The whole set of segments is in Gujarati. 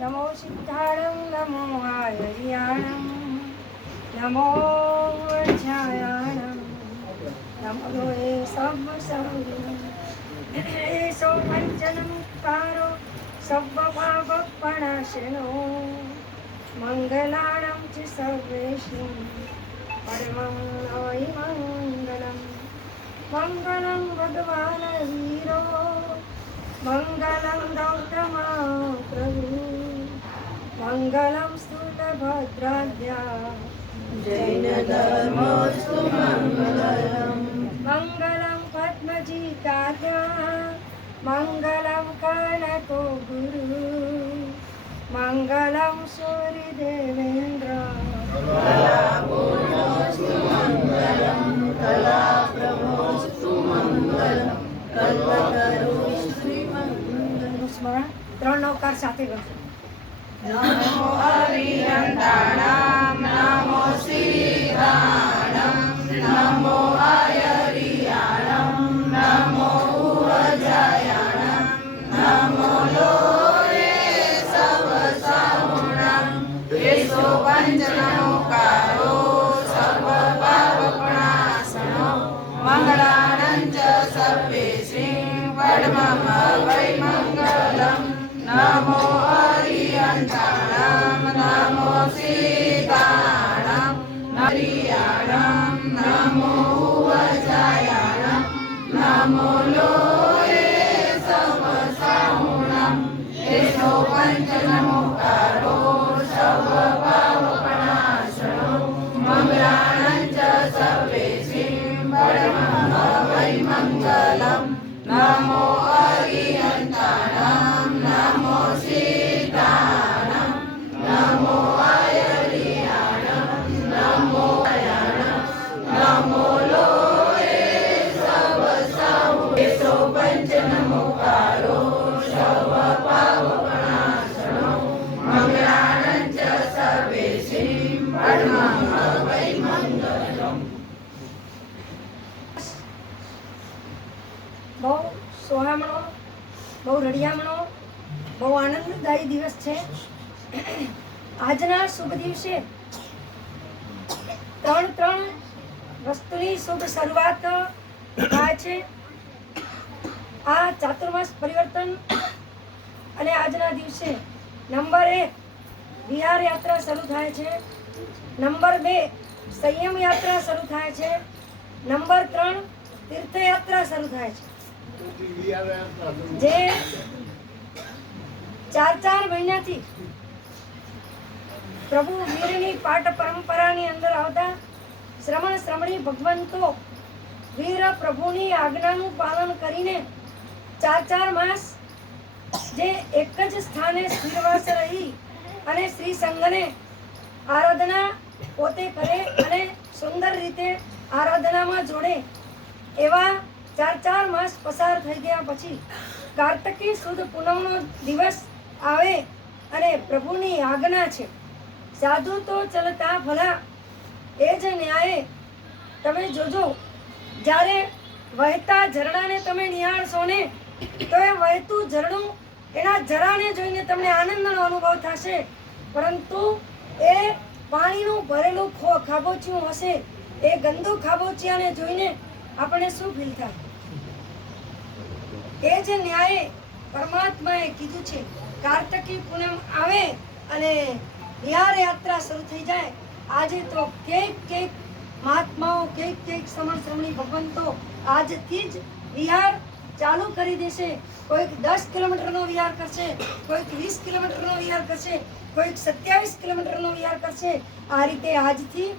नमो सिद्धाणं नमो आयर्याणं नमो वज्रायाणं नमो ये सर्वसंगेशो वञ्चनमुक्तारो सर्वपापप्रणाशिनो मङ्गलानं च सर्वेषु परमं वै मङ्गलम् मङ्गलं भगवान् वीरो मङ्गलं गौतमा प्रभु मङ्गलं स्थूलभद्राद्या जैनधर्मोऽस्तु मङ्गलम् मङ्गलं पद्मजिताद्या मङ्गलं कनको गुरु मङ्गलं सूर्यदेवेन्द्र कलापूर्णोऽस्तु मङ्गलम् कलाप्रभोऽस्तु मङ्गलम् कल्पतरुश्री मङ्गलम् स्मरण ત્રણ નવકાર સાથે કરજો. नमो हरियन्ताणां नमो श्रीराणं नमो आयर्याणं नमो उवजायाणं नमो लोरे सर्वसाहुणं येषो पञ्चनमुकारो सर्वपापप्रणाशनो मङ्गलानं च सर्वेश्रीं परमं वै मङ्गलम् नमो हरियन्ताणां नमो सीताणां हरियाणां नमो उवजायाणां नमो लोरे सर्वसाहुणं येषो पञ्चनमुकारो सर्वपापप्रणाशनो मङ्गलानं च सर्वेश्रीं परमं वै मङ्गलम् नमो हरियन्ताणां नमो सीताणां नमो आयर्याणां नमो आयाणां नमो लोरे सर्वसाहुणेषो पञ्चनमुकारो सर्वपापप्रणाशनो मङ्गलानं च सर्वेश्रीं परमं वै मङ्गलम्. બહુ સોહામણો બહુ રડિયામણો બહુ આનંદદાયી દિવસ છે. આજના શુભ દિવસે ત્રણ વસ્તુની શુભ શરૂઆત થાય છે. આ ચાતુર્માસ પરિવર્તન અને આજના દિવસે નંબર 1 વિહાર યાત્રા શરૂ થાય છે. નંબર 2 સંયમ યાત્રા શરૂ થાય છે. નંબર 3 તીર્થયાત્રા શરૂ થાય છે. જે 4 મહિનાથી પ્રભુ વીરની પાઠ પરંપરાની અંદર આવતા શ્રમણ શ્રમણી ભગવંતો વીર પ્રભુની આજ્ઞાનું પાલન કરીને 4 માસ જે એક જ સ્થાને સ્થિરવાસ રહી અને શ્રી સંઘને આરાધના પોતે કરે અને સુંદર રીતે આરાધનામાં જોડે એવા 4 માસ પસાર થઈ ગયા પછી કાર્તકી સુદ પૂનમનો દિવસ આવે અને પ્રભુની આજ્ઞા છે સાધુ તો ચલતા ભલા. એ જ ન્યાયે તમે જોજો જ્યારે વહેતા ઝરણાને તમે નિહાળશો ને તો એ વહેતું ઝરણું એના જરાને જોઈને તમને આનંદનો અનુભવ થશે, પરંતુ એ પાણીનું ભરેલું ખાબોચિયું હશે. એ ગંદુ ખાબોચિયાને જોઈને આપણે શું ફીલ થાય? એ જ ન્યાયે પરમાત્માએ કીધું છે કાર્તકી પૂનમ આવે અને વિહાર યાત્રા શરૂ થઈ જાય. આજે તો કેક મહાત્માઓ કેક શ્રમણ શ્રમણી ભગવંતો આજથી જ વિહાર ચાલુ કરી દેશે. કોઈક 10 કિલોમીટરનો વિહાર કરશે, કોઈક 20 કિલોમીટરનો વિહાર કરશે, કોઈક 27 કિલોમીટરનો વિહાર કરશે. આ રીતે આજથી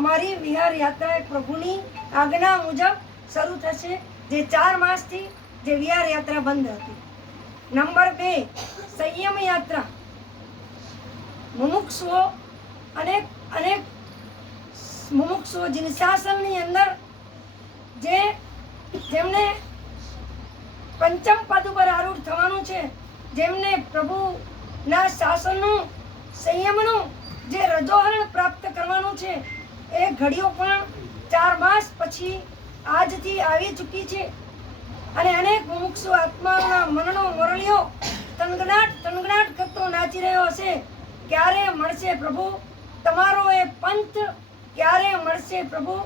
અમારી વિહાર યાત્રા પ્રભુની આજ્ઞા મુજબ શરૂ થશે, જે 4 માસથી જે વિહાર યાત્રા બંધ હતી. નંબર 2 સંયમ યાત્રા. મુમુક્ષુઓ અનેક મુમુક્ષુઓ જિનશાસનની અંદર જેમને પંચમ પદ ઉપર આરૂઢ થવાનું છે, જેમને પ્રભુના શાસનનું સંયમનું જે રજોહરણ પ્રાપ્ત કરવાનું છે, એ ઘડીઓ પણ 4 માસ પછી આજથી આવી ચૂકી છે. અને અનેક મુમુક્ષુ આત્માઓના મનનો મોરળિયો તનગનાટ કરતો નાચી રહ્યો મળશે? ક્યારે મળશે પ્રભુ તમારો એ પંથ? ક્યારે મળશે પ્રભુ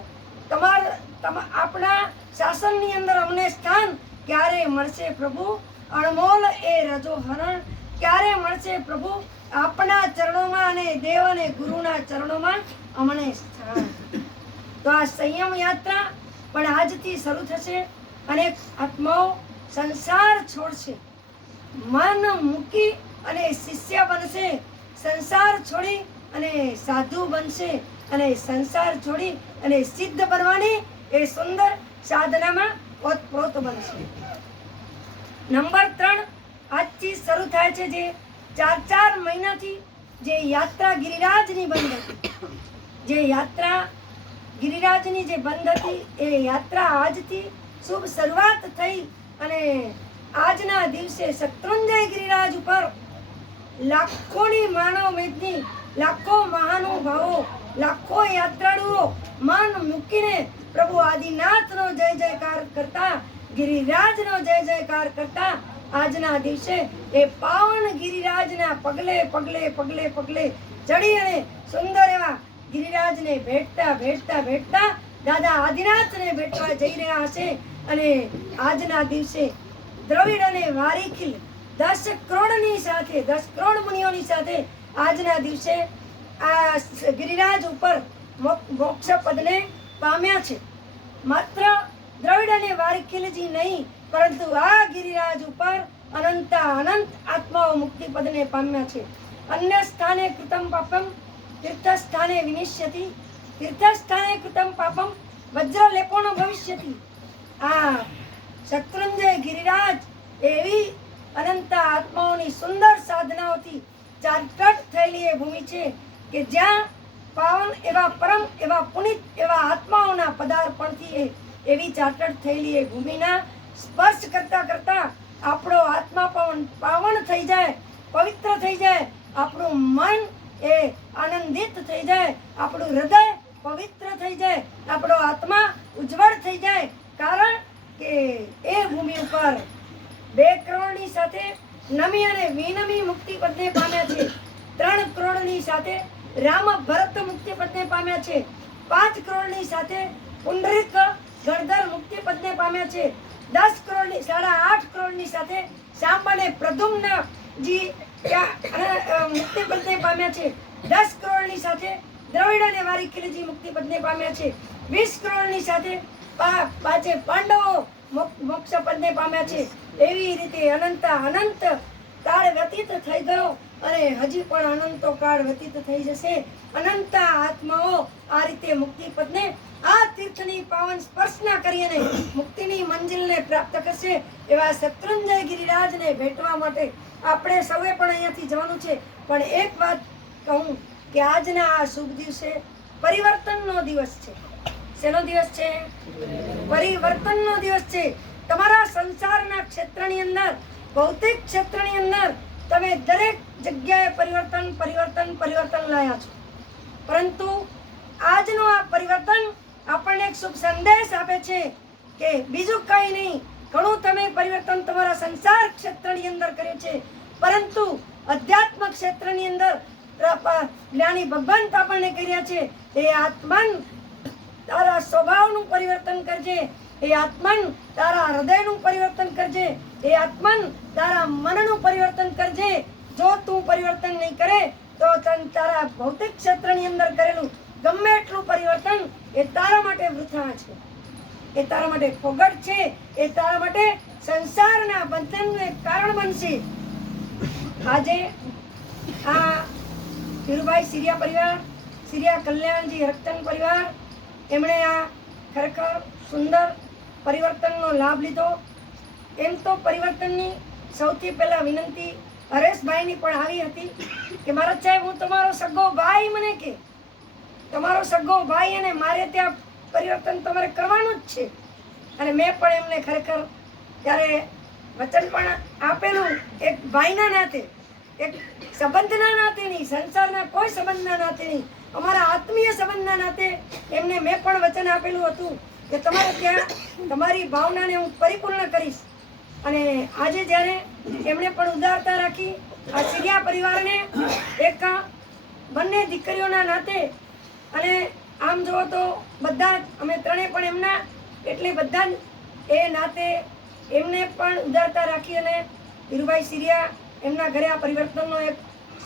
આપણા શાસનની અંદર અમને સ્થાન? ક્યારે મળશે પ્રભુ અણમોલ એ રજો હરણ? ક્યારે મળશે પ્રભુ આપણા ચરણોમાં અને દેવ અને ગુરુના ચરણોમાં અમને સ્થાન? તો આ સંયમ યાત્રા પણ આજથી શરૂ થશે. અનેક આત્માઓ સંસાર છોડશે, મન મૂકી અને શિષ્ય બનશે, સંસાર છોડી અને સાધુ બનશે, અને સંસાર છોડી અને સિદ્ધ બનવાની એ સુંદર સાધનામાં ઓતપ્રોત બનશે. નંબર 3 આજથી શરૂ થાય છે. જે 4 મહિનાથી જે યાત્રા ગિરિરાજની બંધ હતી, જે યાત્રા ગિરિરાજની જે બંધ હતી, એ યાત્રા આજથી શુભ શરૂઆત થઈ. અને આજના દિવસે શત્રુંજય ગિરિરાજ ઉપર લાખોની માનવ મેદની, લાખો મહાનુભાવો, લાખો યાત્રાળુઓ મન મૂકીને પ્રભુ આદિનાથનો જય જયકાર કરતા, ગિરિરાજનો જય જયકાર કરતા આજના દિવસે એ પાવન ગિરિરાજના પગલે પગલે પગલે પગલે ચડી અને સુંદર એવા ગિરિરાજને ભેટતા ભેટતા ભેટતા દાદા આદિનાથને ભેટવા જઈ રહ્યા હશે. અને આજના દિવસે દ્રવિડ અને વારીખિલ 10 કરોડની સાથે, 10 કરોડ મુનિઓની સાથે આજના દિવસે આ ગિરિરાજ ઉપર મોક્ષ પદને પામ્યા છે. માત્ર દ્રવિડ અને વારીખિલજી નહીં, પરંતુ આ ગિરિરાજ ઉપર અનંત આત્માઓ મુક્તિ પદને પામ્યા છે. અન્ય સ્થાને કૃતમ પાપમ તીર્થ સ્થાને વિનિશ્યતિ, તીર્થ સ્થાને કૃતમ પાપમ વજ્ર લેપોનો ભવિષ્યતિ. આ શત્રુંજય ગિરિરાજ એવી અનંત આત્માઓની સુંદર સાધનાઓથી ચાર્ટર્ડ થયેલી એ ભૂમિ છે કે જ્યાં પાવન એવા પરમ એવા પુનિત એવા આત્માઓના પદાર્પણથી એવી ચાર્ટર્ડ થયેલી એ ભૂમિના સ્પર્શ કરતા કરતા આપણો આત્મા પાવન થઈ જાય, પવિત્ર થઈ જાય, આપણું મન એ આનંદિત થઈ જાય, આપણું હૃદય પવિત્ર થઈ જાય, આપણો આત્મા ઉજ્જવળ થઈ જાય. કારણ કે એ ભૂમિ ઉપર 2 કરોડની સાથે નમી અને વિનમી મુક્તિ પદને પામ્યા છે. 3 કરોડની સાથે રામ ભરત મુક્તિ પદને પામ્યા છે. 5 કરોડની સાથે પુંડરીક ગણધર મુક્તિ પદને પામ્યા છે. 10 કરોડની 8.5 કરોડની સાથે શાંબ અને પ્રદ્યુમ્નજી મુક્તિ પદને પામ્યા છે. 10 કરોડની સાથે દ્રવિડ અને વારીખિલજી મુક્તિ પદને પામ્યા છે. 20 કરોડની સાથે પાંડવો મોક્ષ પદને પામ્યા છે. એવી રીતે અનંત કાળ વ્યતીત થઈ ગયો અને હજી પણ અનંતો કાળ વ્યતીત થઈ જશે. અનંત આત્માઓ આ રીતે મુક્તિ પદને આ તીર્થની પાવન સ્પર્શના કરી અને મુક્તિની મંજિલને પ્રાપ્ત કરશે. એવા શત્રુંજય ગિરિરાજને ભેટવા માટે આપણે સૌએ પણ અહીંયાથી જવાનું છે. પણ એક વાત કહું કે આજના આ શુભ દિવસે પરિવર્તનનો દિવસ છે. શેનો દિવસ છે? પરિવર્તનનો દિવસ છે. તમારા સંસારના ક્ષેત્રની અંદર, ભૌતિક ક્ષેત્રની અંદર તમે દરેક જગ્યાએ પરિવર્તન લાયા છો. પરંતુ આજનું આ પરિવર્તન આપણને એક શુભ સંદેશ આપે છે કે બીજું કંઈ નહીં, ઘણું તમે પરિવર્તન તમારા સંસાર ક્ષેત્રની અંદર કર્યું છે, પરંતુ અધ્યાત્મ ક્ષેત્રની અંદર જ્ઞાની ભગવંત આપણને કર્યા છે. એ આત્મન તારા સ્વભાવનું પરિવર્તન કરજે, એ આત્મન તારા હૃદયનું પરિવર્તન કરજે, એ આત્મન તારા મનનું પરિવર્તન કરજે. જો તું પરિવર્તન નહીં કરે તો તારા ભૌતિક ક્ષેત્રની અંદર કરેલું ગમે એટલું પરિવર્તન એ તારા માટે વૃથા છે, એ તારા માટે ફોગટ છે, એ તારા માટે સંસારના બંધનનું એક કારણ બનશે. આજે આ ધીરુભાઈ સિરિયા પરિવાર, સિરિયા કલ્યાણજી રક્તન પરિવાર, એમણે આ ખરેખર સુંદર પરિવર્તનનો લાભ લીધો. એમ તો પરિવર્તનની સૌથી પહેલા વિનંતી હરેશભાઈની પણ આવી હતી કે મહારાજ સાહેબ, હું તમારો સગો ભાઈ, મને કે તમારો સગો ભાઈ અને મારે ત્યાં પરિવર્તન તમારે કરવાનું જ છે. અને મેં પણ એમને ખરેખર ત્યારે વચન પણ આપેલું, એક ભાઈના નાતે, એક સંબંધના નાતે નહીં, સંસારના કોઈ સંબંધના નાતે નહીં, અમારા આત્મીય સંબંધના નાતે એમને મેં પણ વચન આપેલું હતું કે તમારે ત્યાં તમારી ભાવનાને હું પરિપૂર્ણ કરીશ. અને આજે જ્યારે એમણે પણ ઉદારતા રાખી આ સિરિયા પરિવારને બંને દીકરીઓના નાતે અને આમ જુઓ તો બધા જ અમે ત્રણેય પણ એમના એટલે બધા જ એ નાતે એમને પણ ઉદારતા રાખી અને ધીરુભાઈ સિરિયા એમના ઘરે આ પરિવર્તનનો એક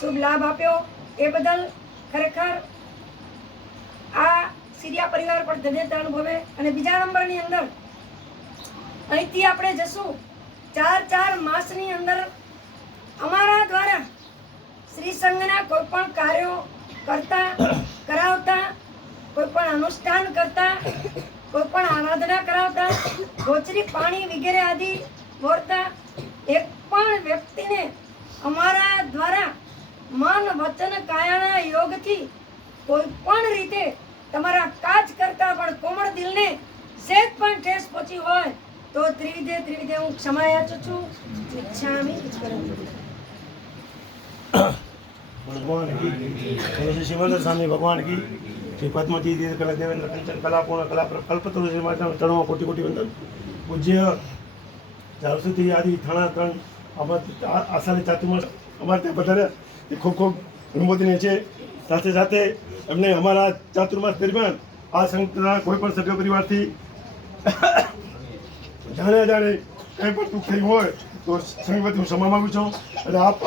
શુભ લાભ આપ્યો એ બદલ ખરેખર આ સિરિયા પરિવાર પણ ધન્યતા અનુભવે. અને બીજા નંબરની અંદર અહીંથી આપણે જશું 4 માસની અંદર અમારા દ્વારા શ્રી સંઘના કોઈ પણ કાર્યો કરતા કરાવતા, કોઈ પણ અનુષ્ઠાન કરતા, કોઈ પણ આરાધના કરાવતા, ગોચરી પાણી વગેરે આદિ વોરતા એક પણ વ્યક્તિને અમારા દ્વારા મન વચન કાયાના યોગથી કોઈ પણ રીતે તમારા કાજ કરતા પણ કોમળ દિલને સહેજ પણ ઠેસ પહોંચી હોય તો ત્રિવિધે હું ક્ષમા યાચું છું. ઈચ્છામિ भगवान की तुलसी शिवानंद स्वामी भगवान की श्री पद्मजी दीर्घ कला देवेंद्र कंचन कला पूर्ण कला कल्प तुलसी माता चरणों कोटि कोटि वंदन. पूज्य सरस्वती आदि थाना ત્રણ આસાની ચાતુર્માસ અમારે ત્યાં પધાર્યા એ ખૂબ ખૂબ અનુમોદનીય છે. સાથે સાથે એમને અમારા ચાતુર્માસ દરમિયાન આ સંઘના કોઈ પણ સભ્ય પરિવારથી જાણે કંઈ પણ દુઃખ થયું હોય તો સંઘ વતી હું ક્ષમા માગું છું. અને આપ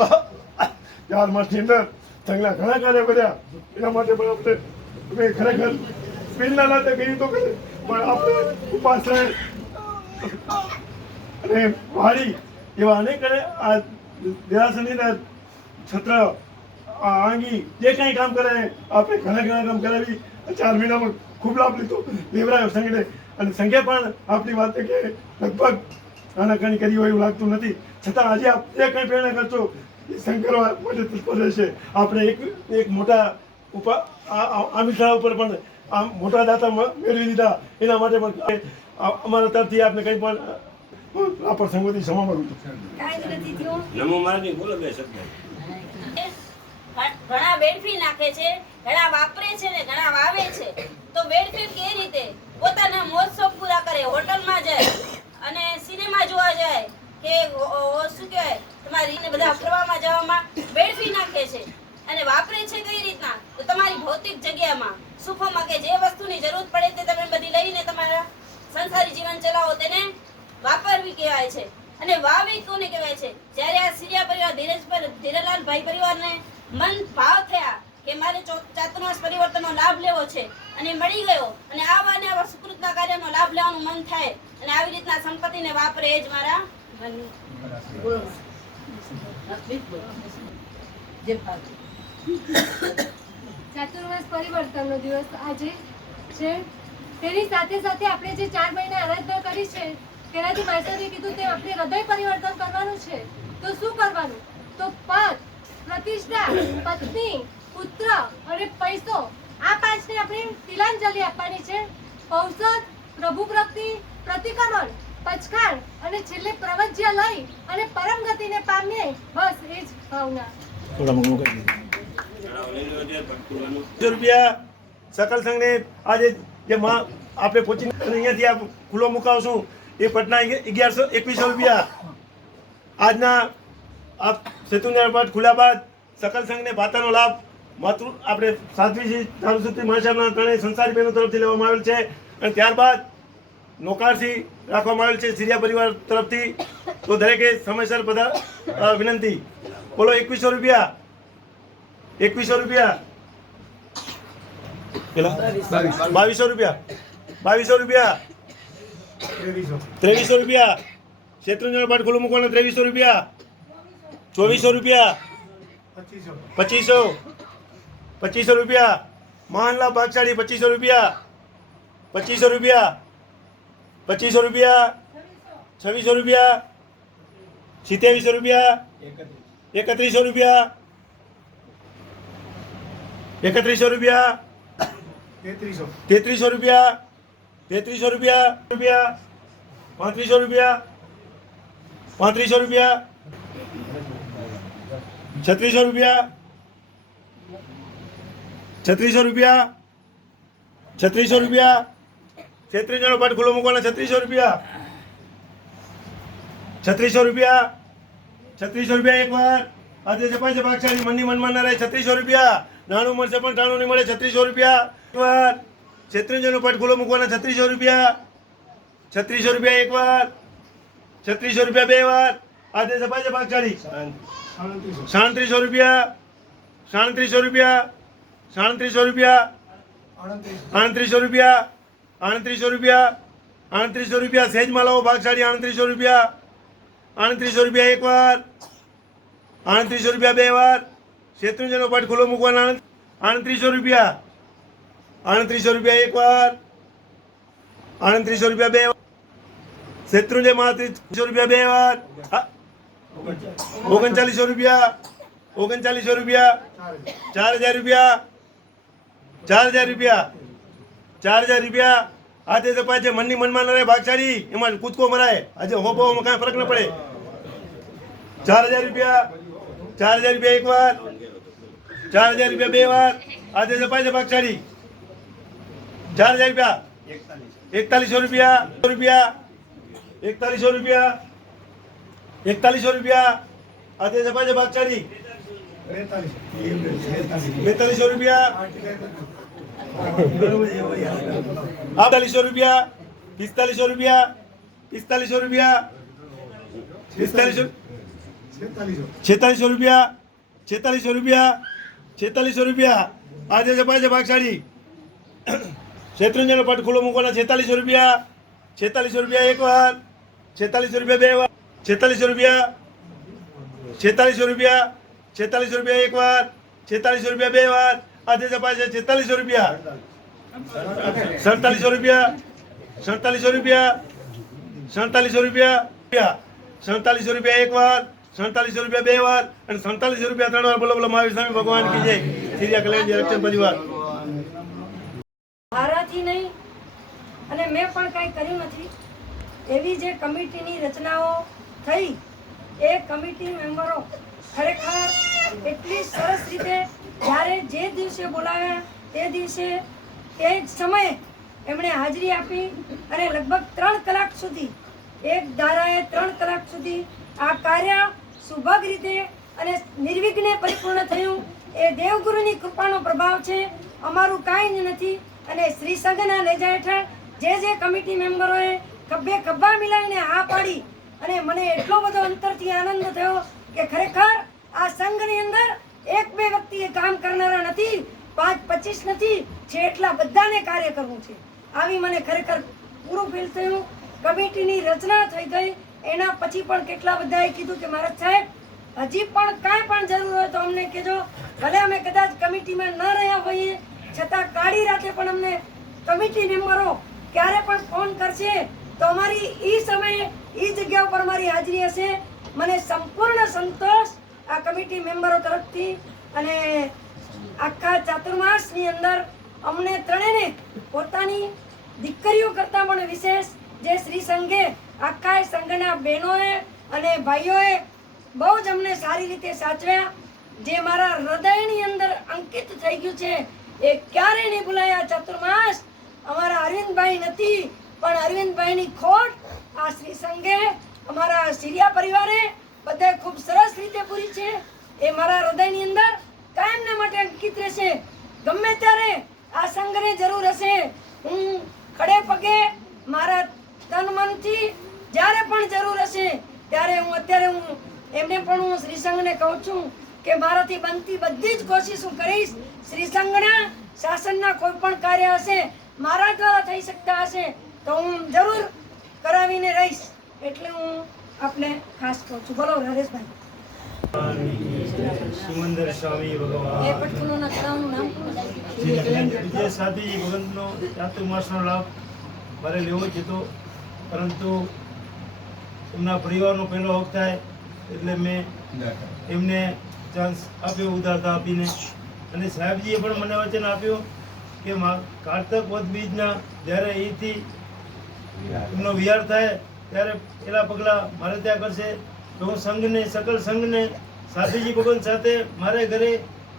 4 માસની અંદર સંઘના ઘણા કાર્ય કર્યા એના માટે પણ આપણે ખરેખર પહેલા નાતે કહ્યું તો કરે પણ આપણે ઉપાશ્રય અને વાડી એવા અનેક આ દેરાસરની છત્ર આંગી જે કંઈ કામ કરે આપણે ઘણા કામ કરાવી 4 મહિનામાં ખૂબ લાભ લીધો લેવરાયો સંઘને. અને સંઘે પણ આપણી વાત કે લગભગ આના કંઈ કરી હોય એવું લાગતું નથી, છતાં આજે આપ જે કંઈ પ્રેરણા કરશો એ સંઘ કરવા માટે તત્પર રહેશે. આપણે એક મોટા આ મિથળા ઉપર પણ આમ મોટા દાતા મેળવી દીધા એના માટે પણ અમારા તરફથી આપને કંઈ પણ આ પ્રસંગોથી ક્ષમા માગું છું. કાંઈ જ નથી થયું. નમો મારાની બોલો બે શબ્દ. ઘણા વેડફી નાખે છે, ઘણા વાપરે છે ને ઘણા વાવે છે. તો વેડફી કે રીતે પોતાના મોજ શોખ પૂરા કરે, હોટલમાં જાય અને સિનેમા જોવા જાય કે શું કહેવાય તમારી બધા ફરવામાં જવામાં વેડફી નાખે છે. અને વાપરે છે કઈ રીતના તો તમારી ભૌતિક જગ્યામાં સુખોમાં કે જે વસ્તુની જરૂર પડે તે તમે બધી લઈને તમારા સંસારી જીવન ચલાવો તેને વાપરવી કહેવાય છે. અને વાવી કોને કહેવાય છે? જ્યારે આ સિરિયા પરિવાર ધીરલાલ ભાઈ પરિવારને મન ભાવ થયા કે મારે ચાતુર્માસ પરિવર્તનનો લાભ લેવો છે અને મળી ગયો અને આવા સુકૃતના કાર્યનો લાભ લેવાનું મન થાય અને આવી રીતના સંપત્તિને વાપરે એ જ મારા ચાતુર્માસ પરિવર્તનનો દિવસ આજે છે. તેની સાથે સાથે આપણે જે 4 મહિના આરાધના કરી છે તેનાથી માસ્ટરે કીધું તે આપણે હૃદય પરિવર્તન કરવાનું છે. તો શું કરવાનું? તો પદ, પ્રતિષ્ઠા, પત્ની, પુત્ર અને પૈસો આ 5ને આપણે તિલાંજલિ આપવાની છે. ઔષધ, પ્રભુ ભક્તિ, પ્રતિક્રમણ, પચખાણ અને છેલ્લે પ્રવજ્ય લઈ અને પરમ ગતિને પામીએ. બસ એ જ ભાવના. રૂપિયા સકલ સંઘને આજે જે આપણે પહોંચીને અહીંયાથી આ ખુલ્લો મુકાવશું એ પટના 2100 રૂપિયા. આજના આ સેતુના પાઠ ખુલ્યા બાદ સકલ સંઘને ભાતાનો લાભ માતૃ આપણે સાધ્વી સરસ્વતી મહાસાહેબના ત્રણેય સંસારી બહેનો તરફથી લેવામાં આવેલ છે. અને ત્યારબાદ નોકારથી રાખવામાં આવેલ છે સિરિયા પરિવાર તરફથી. તો દરેકે સમયસર બધા વિનંતી. બોલો 2100 રૂપિયા, 2100 રૂપિયા, પેલા 2200 રૂપિયા, 2200 રૂપિયા, 2300 રૂપિયા. ક્ષેત્રનો પાઠ ખુલ્લો મૂકવાનો 2300 રૂપિયા, 2400 રૂપિયા, 2500 રૂપિયા. મહાન લાભ ભાગશાળી 2500 રૂપિયા, 2500 રૂપિયા, 2500 રૂપિયા, 2600 રૂપિયા, 2700 રૂપિયા, 3100 રૂપિયા, 3100 રૂપિયા, 3300 રૂપિયા, 3300 રૂપિયા, 3500 રૂપિયા, 3500 રૂપિયા, 3600 રૂપિયા, 3600 રૂપિયા, 3600 રૂપિયા. 3600 પાઠ ખુલ્લો મૂકવાના 3600 રૂપિયા, 3600 રૂપિયા, 3600 રૂપિયા. એકવાર આજે જપાય છે ભાગશાળી મનની મનમાં ના રહે 3600 રૂપિયા. નાણું મળશે પણ ટાણું નહીં મળે 3600 રૂપિયા એકવાર. શેત્રુંજયનો પાઠ ખુલ્લો મૂકવાના 3600 રૂપિયા. 3600 રૂપિયા એકવાર. 3600 રૂપિયા બે વાર. આજે સપાય છે ભાગશાળી 3700 રૂપિયા. 3700 રૂપિયા. 3700 રૂપિયા. 3800 રૂપિયા. 3800 રૂપિયા. 3800 રૂપિયા. સહેજમાં લાવો ભાગશાળી 3800 રૂપિયા. 3800 રૂપિયા એકવાર. 3800 રૂપિયા બે વાર. શેત્રુંજયનો પાઠ ખુલ્લો મૂકવાના 3800 રૂપિયા. 3800 રૂપિયા એકવાર. 3800 રૂપિયા બે વાર. શેત્રુંજય માં 3800 રૂપિયા બે વાર. 3900 રૂપિયા. 3900 રૂપિયા. 4000 રૂપિયા. 4000 રૂપિયા. 4000 રૂપિયા. આજે સપાય છે મનની મનમાં ન રહે ભાગશાળી, એમાં કૂદકો મરાય. આજે હોબોમાં કાંઈ ફરક ન પડે. 4000 રૂપિયા. 4000 રૂપિયા એકવાર. 4000 રૂપિયા બે વાર. આજે સપાય છે ભાગશાળી 4000 રૂપિયા. 4100 રૂપિયા. 4100 રૂપિયા. 4100 રૂપિયા. આજે સપાય છે ભાગશાળી 4200 રૂપિયા. 4800 રૂપિયા. 4500 રૂપિયા. 4500 રૂપિયા. 4600 રૂપિયા. 4600 રૂપિયા. 4600 રૂપિયા. આજે સપાય છે ભાગશાળી શેત્રુંજયનો પાઠ ખુલ્લો મૂકવાના 4600 રૂપિયા. 4600 રૂપિયા એકવાર. 4600 રૂપિયા બે વાર. 4600 રૂપિયા. 4600 રૂપિયા. 4600 રૂપિયા એકવાર. 4600 રૂપિયા બે વાર. આજે સપાય છે 4600 રૂપિયા. 4700 રૂપિયા. 4700 રૂપિયા. 4700 રૂપિયા. 4700 રૂપિયા એકવાર. 4700 રૂપિયા બે વાર અને 4700 રૂપિયા ત્રણ વાર. બોલો બોલો મહાવીર સ્વામી ભગવાન કી જય. સિરિયા કલ્યાણ રક્ષણ પરિવાર. મારાથી નહીં અને મેં પણ કાંઈ કર્યું નથી એવી જે કમિટીની રચનાઓ થઈ એ કમિટી મેમ્બરો ખરેખર એટલી સરસ રીતે જ્યારે જે દિવસે બોલાવ્યા તે દિવસે તે જ સમયે એમણે હાજરી આપી અને લગભગ 3 કલાક સુધી એક ધારાએ 3 કલાક સુધી આ કાર્ય સુભગ રીતે અને નિર્વિઘ્ને પરિપૂર્ણ થયું. એ દેવગુરુની કૃપાનો પ્રભાવ છે, અમારું કાંઈ જ નથી. અને શ્રી સંઘના નેજા હેઠળ જે કમિટી મેમ્બરોએ ખભે ખભા મિલાવીને હા પાડી અને મને એટલો બધો અંતરથી આનંદ થયો કે ખરેખર આ સંઘની અંદર એક બે વ્યક્તિએ કામ કરનારા નથી, 5-25 નથી, છે એટલા બધાને કાર્ય કરવું છે. આવી મને ખરેખર પૂરું ફીલ થયું. કમિટીની રચના થઈ ગઈ એના પછી પણ કેટલા બધાએ કીધું કે મહારાજ સાહેબ હજી પણ કાંઈ પણ જરૂર હોય તો અમને કહેજો. ભલે અમે કદાચ કમિટીમાં ન રહ્યા હોઈએ છતાં કાળી રાતે પણ અમને કમિટી મેમ્બરો ક્યારે પણ ફોન કરશે તો અમારી એ સમયે એ જગ્યા ઉપર મારી હાજરી હશે. મને સંપૂર્ણ સંતોષ આ કમિટી મેમ્બરો તરફથી. અને આખા ચાતુર્માસની અંદર અમને ત્રણેયને પોતાની દીકરીઓ કરતાં પણ વિશેષ જે શ્રી સંઘે આખા સંઘના બહેનોએ અને ભાઈઓએ બહુ જ અમને સારી રીતે સાચવ્યા. જે મારા હૃદયની અંદર અંકિત થઈ ગયું છે એ ક્યારે નહીં ભૂલાયા. ચાતુર્માસ અમારા અરવિંદભાઈ નથી પણ અરવિંદભાઈની ખોટ આ શ્રી સંઘે અમારા સિરિયા પરિવારે બધાએ ખૂબ સરસ રીતે પૂરી છે. એ મારા હૃદયની અંદર કાયમના માટે અંકિત રહેશે. ગમે ત્યારે આ સંઘને જરૂર હશે હું ખડે પગે મારા તન મનથી જ્યારે પણ જરૂર હશે ત્યારે અત્યારે હું એમને પણ હું શ્રી સંઘને કહું છું કે મારાથી બનતી બધી જ કોશિશ હું કરીશ. શ્રી સંઘના શાસનના કોઈ પણ કાર્ય હશે મારા દ્વારા થઈ શકતા હશે તો હું જરૂર કરાવીને રહીશ. એટલે હું આપને ખાસ કહું છું. બોલો નરેશભાઈ. સિમંદર સ્વામી ભગવાન એ પટકુનો નકરાનું નામ વિજય સાથી ભગવંતનો ચાતુર્માસનો લાભ મારે લેવો જ હતો, પરંતુ એમના પરિવારનો પહેલો હક થાય એટલે મેં એમને ચાન્સ આપ્યો ઉદારતા આપીને. અને સાહેબજીએ પણ મને વચન આપ્યું કે કારતક વદ બીજના જ્યારે અહીંથી એમનો વિહાર થાય ત્યારે પહેલાં પગલાં મારે ત્યાં કરશે તો હું સંઘને સકલ સંઘને સાથીજી ભગવાન સાથે મારે ઘરે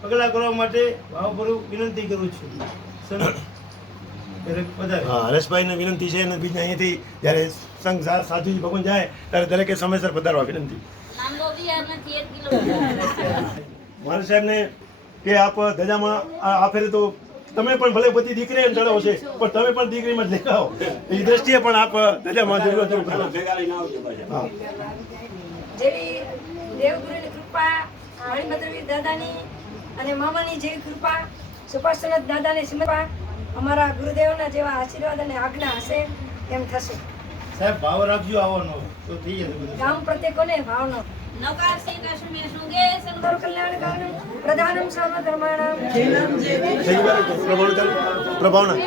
પગલાં કરવા માટે ભાવપૂર્વક વિનંતી કરું છું. હરેશભાઈને વિનંતી છે અને બીજા અહીંયાથી જ્યારે સંઘ સાધુજી ભગવાન જાય ત્યારે દરેકે સમયસર પધારવા વિનંતી. નામનો વિહાર નથી 1 કિલોમીટર. મારા સાહેબને કે આપ ધજામાં આ ફેરે તો તમે પણ ભલે બધી દીકરીને ચડાવો છે પણ તમે પણ દીકરીમાં જ દેખાઓ એ દ્રષ્ટિએ પણ આપ ધજામાં હા જેવી દેવગુરુની કૃપા મણિભદ્રવીર દાદાની અને મામાની જેવી કૃપા સુભાષચંદ્ર દાદાની સિમરપા અમારા ગુરુદેવના જેવા આશીર્વાદ અને આજ્ઞા હશે એમ થશે. સાહેબ ભાવ રાખજો આવવાનો તો થઈ જશે બધું. ગામ પ્રત્યે કોને ભાવનો નવકાર શ્રી કાશ્મીર શુંગે સર્વ કલ્યાણકારણમ પ્રધાનમ સર્વધર્માણામ પ્રભાવના